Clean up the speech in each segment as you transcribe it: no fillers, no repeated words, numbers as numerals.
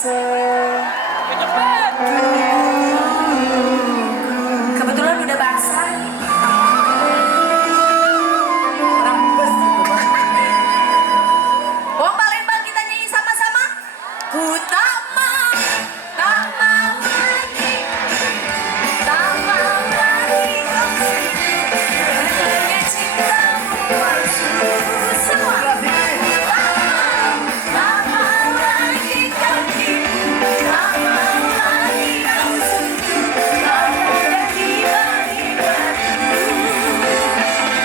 Kebetulan udah basah. Rembes gitu. Wong Palembang kita nyanyi sama-sama. Ku tak mau lagi, tak mau lagi hanya cintamu palsu semua. Tak mau lagi kau tipu, tak mau lagi kau sentuh, tak ada di balik batu.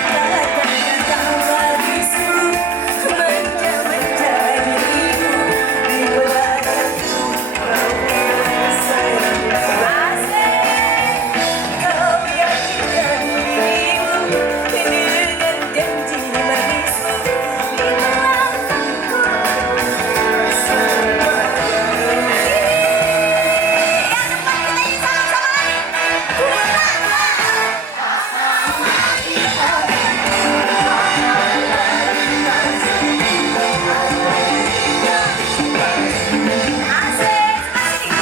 Katakan kau habisku, menja-menja dirimu di belakangku, kau sayang asik. Kau yakinkan dirimu dengan janji manismu di belakangku selalu. Yang depan kita ini sama-sama lagi. Ku tak asik asik.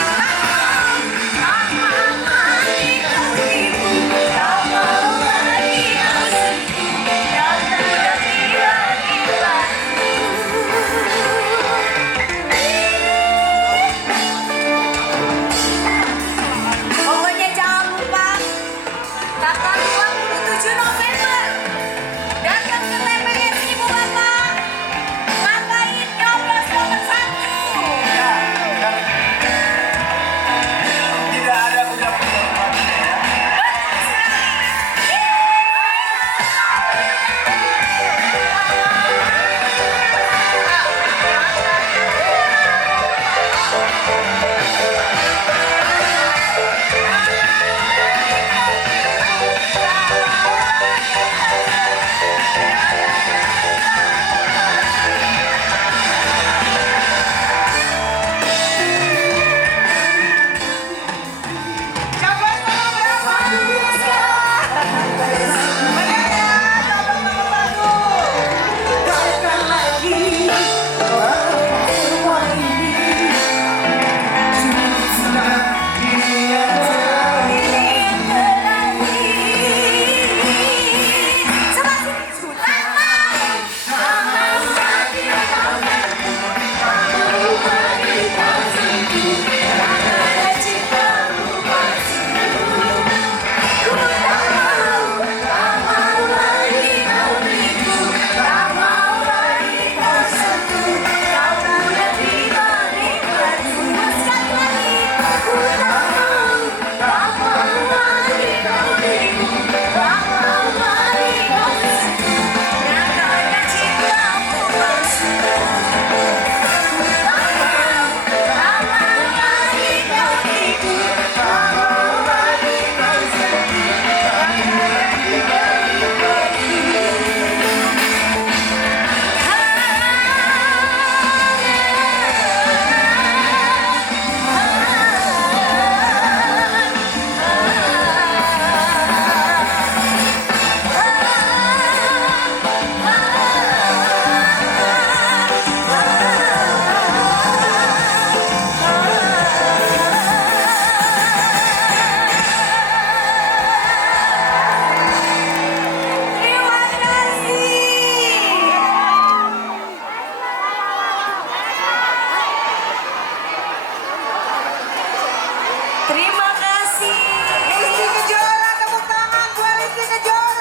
Tak mau lagi kau tipu, tak mau lagi kau sentuh, tak ada di balik batu. Pokoknya jangan lupa tanggal 27 November datang ke TPS Ibu Bapak. Ngapain nyoblos nomor 1? Tidak ada kuda-kuda. Terima kasih. Terima kasih. Rizky Kejora, tepuk tangan buat Rizky Kejora.